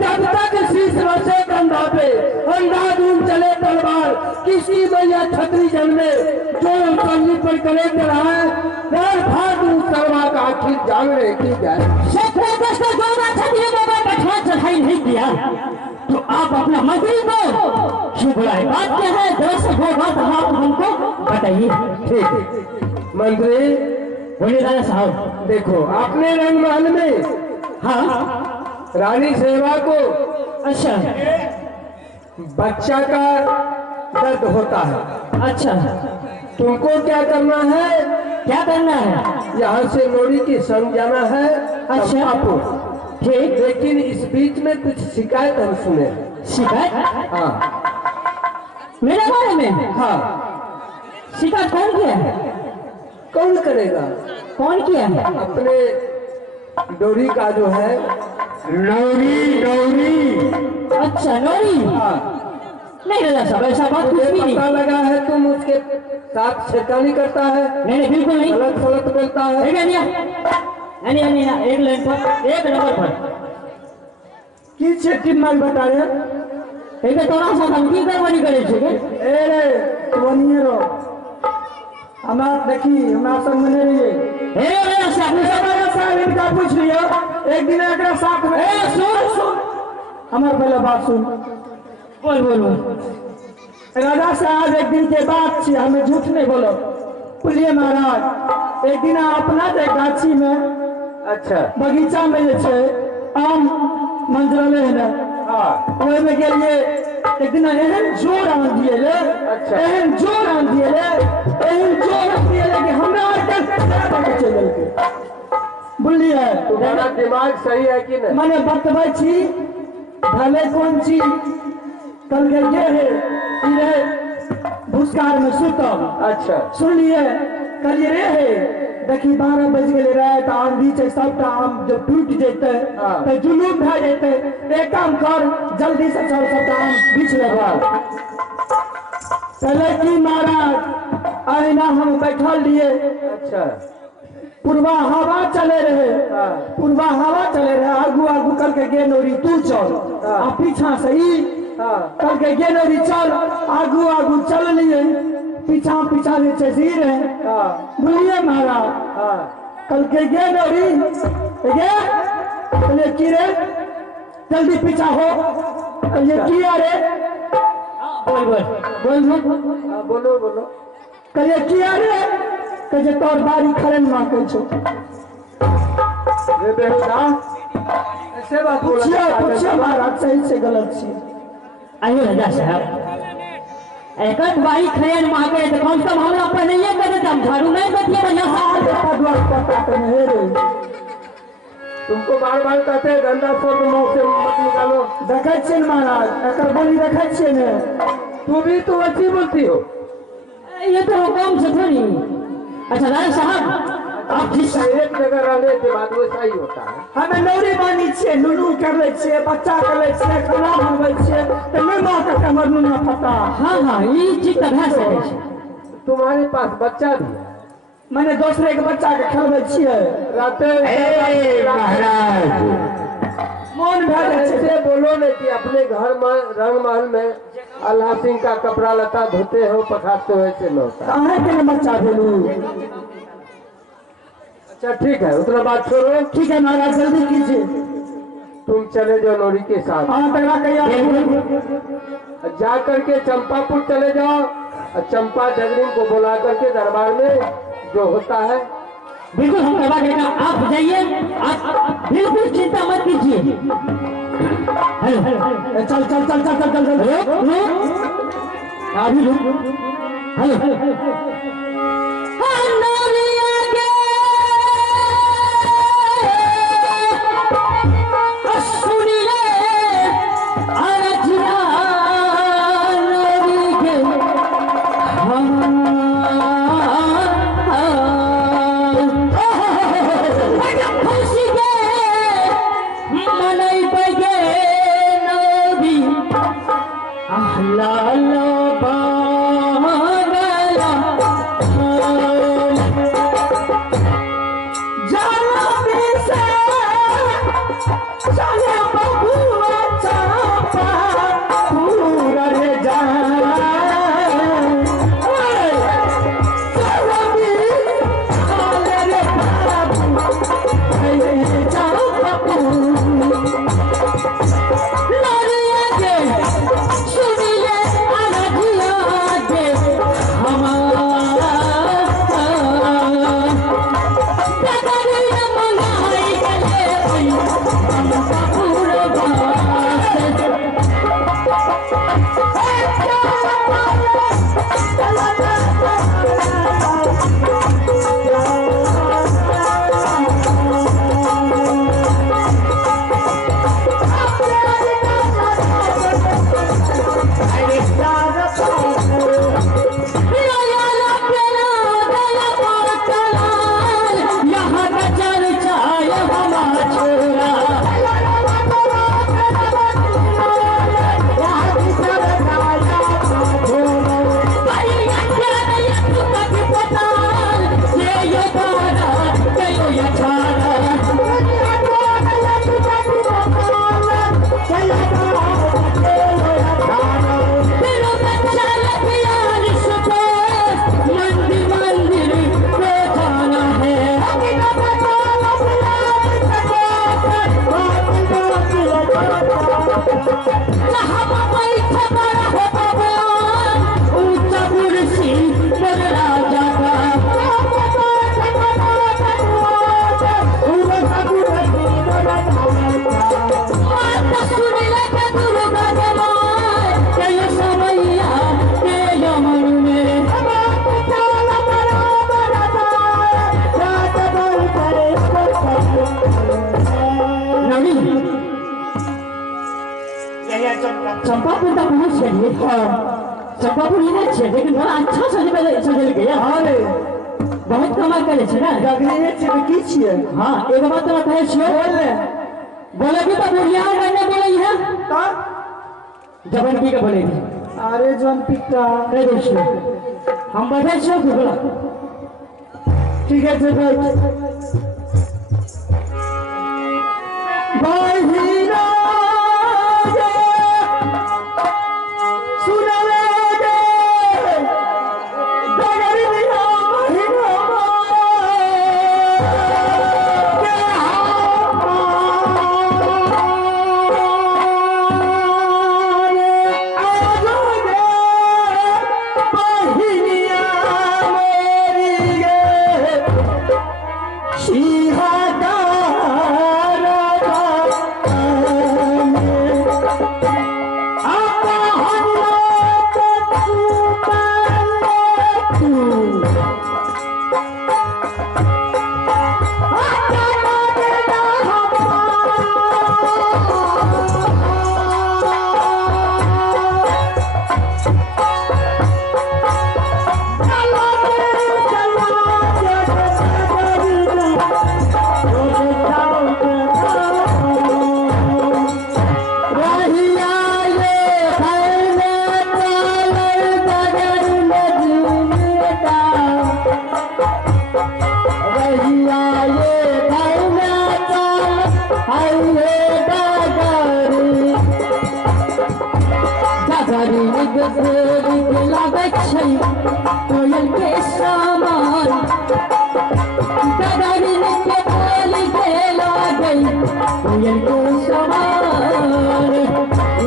जब तक शीश रचे कंधा पे अंधाधुन चले तलवार, किसी मैया छतरी जन्मे जो तल्ली पर करे चढ़ाए, पैर फाड़ दूं तलवार का आखिर जागने की जाए। क्षेत्र दस्त जोड़ा छतरी में बैठा चढ़ाई नहीं किया तो आप अपना मंत्री को क्यों बुलाए? बात क्या है? दस हो बात आप हमको बताइए। ठीक मंत्री बोलिए राजा साहब। देखो अपने रंग महल में हाँ रानी सेवा को अच्छा बच्चा का दर्द होता है। अच्छा तुमको क्या करना है? क्या करना है? यहाँ से लोरी की संग जाना है। अच्छा आपको ठीक, लेकिन इस बीच में कुछ शिकायत हम सुने। शिकायत? हाँ मेरे बारे में? हाँ। शिकायत कौन किया है? कौन करेगा? कौन किया है? अपने डोरी का जो है नौरी नौरी। अच्छा नौरी। हाँ नहीं राजा साहब ऐसा बात कुछ भी नहीं। पता लगा है तुम उसके साथ छेड़खानी करता है। नहीं बिल्कुल नहीं। गलत गलत बोलता है। नहीं एक लाइन पर एक नंबर पर की छेटी माल बता रहे एक तोरा सा धमकी करवानी करे छे के ए रे तुवनिए रो हमार देखी हमार संग में रहिए। हे राजा साहब इनका पूछ लियो एक दिन एकरा साथ में। ए सुन हमार पहले बात सुन। बोल राजा साहब एक दिन के बात छी, हमें झूठ नहीं बोलो। बोलिए महाराज एक दिन अपना जे गाछी में अच्छा बगीचा में जे छे आम मंजरले है ना ओए में गेलिए एक दिन एहन जोर आन दिए ले। अच्छा एहन जोर आन दिए ले कि हमरा आके चल गए के। बोलिए तुम्हारा दिमाग सही है कि नहीं? मैंने बतबै छी भले कौन चीज कल के ये है इधर भूस्कार में सुतम। अच्छा सुनिए कल रे है देखी 12 बज गए रात आंधी से सबटा आम जब टूट जेते तो जुलूम भे जेते। एक काम कर जल्दी से चल सबटा आम बीच लगा। चले की महाराज आईना हम बैठल लिए। अच्छा पूर्वा हवा चले रहे आगू आगू करके गे नौरी तू चल आ पीछा से ई करके गे नौरी चल आगू आगू चल लिए पीछा पीछा नीचे सी रहे। बोलिए महाराज कल के गे नौरी बोले की रे जल्दी पीछा हो। ये किया रे बोलो कहिए किया रे कहे तोर बारी खरन मांगे छो रे बेहुदा ऐसे बात पूछिए महाराज सही से गलत छी। आइए राजा साहब एक बारी खरन मांगे तो कम से कम हमरा पहले ये करे हम झाड़ू नहीं देते बढ़िया रे। तुमको बार बार कहते हैं गंदा शब्द मुंह से मत निकालो। देखे छे महाराज एकर बोली देखे छे ने तू भी तो अच्छी बोलती हो। ये तो कम से थोड़ी। अच्छा राजा साहब आप जिस एक जगह रहने के बाद वैसा ही होता है। हमें नौरी बानी छे नुनू कर ले छे बच्चा कर ले छे खाना बनवे छे तो मैं मां का कमर नुना पता। हाँ ये चीज तो भे सके छे। तुम्हारे पास बच्चा भी है? मैंने दूसरे के बच्चा के खिलवे छिए राते महाराज मन भे से बोलो ने कि अपने घर में रंग महल में अल्लाह सिंह का कपड़ा लता धोते हो पखाते हो ऐसे लोग कहाँ के बच्चा बोलू। अच्छा ठीक है उतना बात छोड़ो। ठीक है महाराज जल्दी कीजिए। तुम चले जाओ नौरी के साथ। जा करके चंपापुर चले जाओ और चंपा जगरीन को बुला करके दरबार में जो होता है बिल्कुल हम करवा देगा। आप जाइए आप बिल्कुल चिंता मत कीजिए। चल चल चल चल चल चल अभी हेलो चंपापुर तक पहुंच गए। चंपापुर ही नहीं छे लेकिन बड़ा अच्छा सजल गया। अरे बहुत कमाल करे छे ना। गगरी छे की छिए? हां एगो बात तोरा कहे छियो। बोले भी तो बुढ़िया ने बोले है का जबन की के बोले थी। अरे जन पिता कह दे छियो हम बैठे छियो तू बोला। ठीक है चल भाई हीरा कोयल के सामान दादाजी ने के बोली खेला गई कोयल के सामान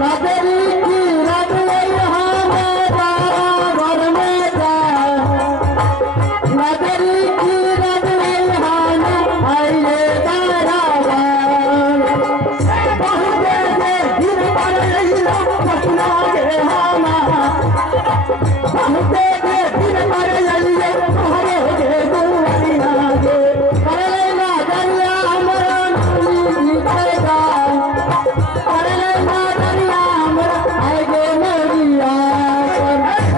नजरी की रब यहाँ मेरा घर में जा नजरी की रब यहाँ आइए बराबर बहुत दिन पर पटना के हमारा बहुत दिन पर ललिए हरे के दुनिया के करलेना दरिया हमरा निकलेगा करलेना दरिया हमरा आगे मोरिया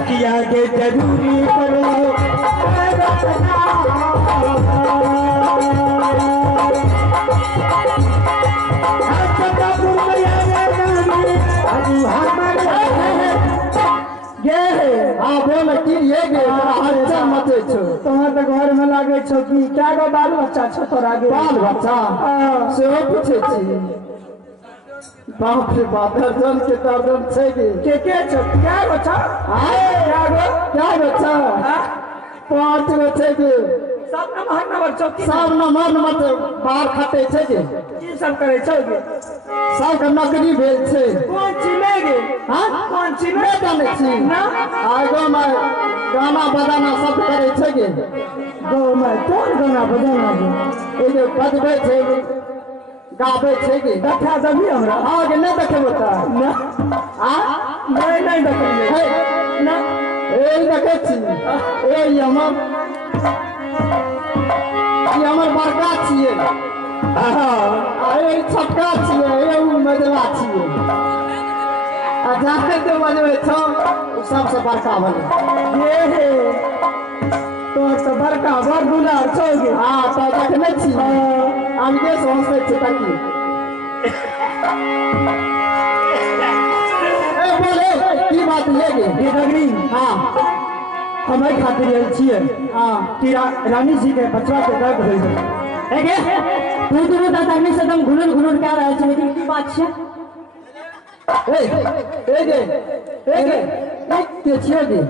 किया के जरूरी करो तुम्हारे तो घर में लागे छो कि क्या गो बाल बच्चा छो तोरा गे बाल बच्चा से पूछे छी बाप रे बाप दर्जन के दर्जन छे के छो क्या गो छो क्या बच्चा 5 गो छे सब नंबर छो सब नंबर बाहर खाते छे की सब करे छो गे सब नौकरी भेल छे कौन चिने गे हां कौन चिने मैं जाने छी ना आगो में गाना बजाना सब करे छे गे गो में कौन गाना बजाना गे ए जो बजबे छे गाबे छे गे देखा जभी हमरा हां गे नहीं देखे बता ना आ नहीं देखे ना ए देखे छी ए हमर बड़का छिए अरे छोटका छिए ए मजला छिए आ जाके तो बजबे छो सबसे बड़का बने ये तो बड़का बड़ दुलार छो गे हां तो देखने छी हम के सोचते छी ताकि ए बोले की बात ले गे ये नगरी हां हमारे खातिर आयल छिए हां कि रानी जी के बचवा के दर्द होई है गे तू दादानी से एकदम घुलुर क्या रहा है लेकिन की बात छे ए गे के छिए गे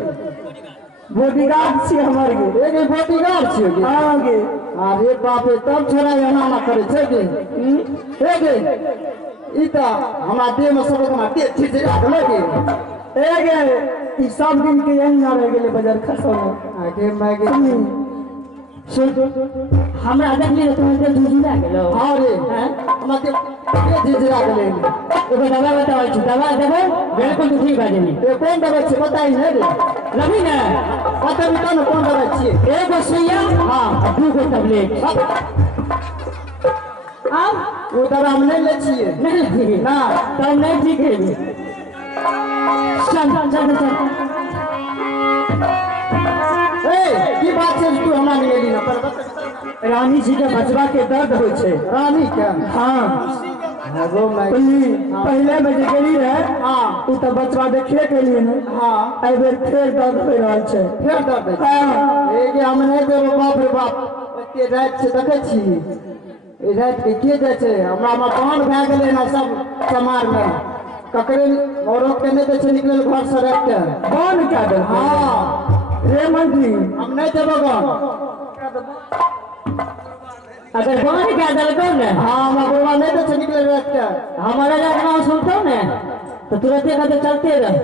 बॉडीगार्ड छिए हमर गे ए गे बॉडीगार्ड छिए गे हां गे अरे बाप रे तब छोरा एना ना करे छे गे ए गे ई त हमरा देह में सब ना ते ठीक से लागले गे ए गे ई सब दिन के यही ना रह गेले बाजार खसो आगे मैं गे सुन हमरा देखली तो हमके झुझुला गेलो हां रे हमके के झुझुला गेले एगो दवा बताओ छी दवा देबो बिल्कुल तू ठीक बाजेनी ए कौन दवा छी बताई है रे लभी ना पता भी तो कौन दवा छी एगो सुइया हां 2 गो टैबलेट अब वो दवा हम नहीं ले छिए नहीं ठीक ना तब नहीं ठीक है चल चल चल चल की बात छै तू हमरा मिलेली ना रानी जी के बचवा के दर्द होइ छै रानी के हाँ पहले में जे गेली रहे उ तो बचवा देखले के लिए ना एहि बेर फेर दर्द हो रहल छै फेर दर्द हम नहीं देबो बाप रे बाप ओते रात से देखे छी ई रात के जाय छै हमरा में पान भए गेलै ना सब समार में ककरे औरत के नहीं दै छै निकलल घर से रात के पान क्या दे रे मंत्री हम नहीं देबो गन अगर कौन क्या दलको ने हमारा बोला नहीं तो निकले रात के हमारा जब सुनता ने तो तुरंत कहते चलते रह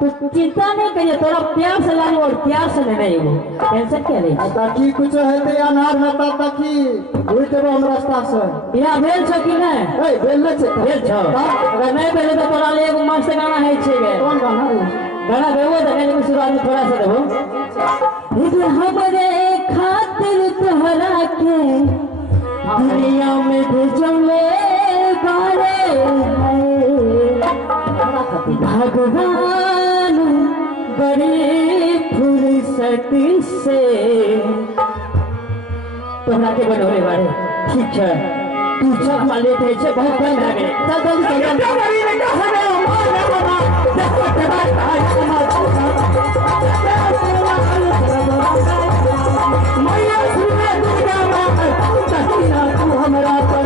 तू चिंता नहीं करिए तोरा प्यार से लानी और प्यार से नहीं वो टेंशन क्या ले ताकि कुछ है तो अनार में ताकि भूल देबो हम रास्ता से यहाँ भेल छ कि नहीं ए भेल छै भेल छ अगर नहीं भेल तो तोरा लिए एगो मस्त गाना है छे कौन गाना है गाना गाओ तो मैंने शुरुआत में थोड़ा सा देबो इधर हमरे खातिर तोहरा के दुनिया में भेजले बारे भगवान बड़ी फुर्सत से तोहरा के बनोले बारे ठीक है तू सब माले थे छे बहुत टाइम लगे चल जल्दी चल जल्दी मैया सुने दुर्गा माँ तू हमरा पर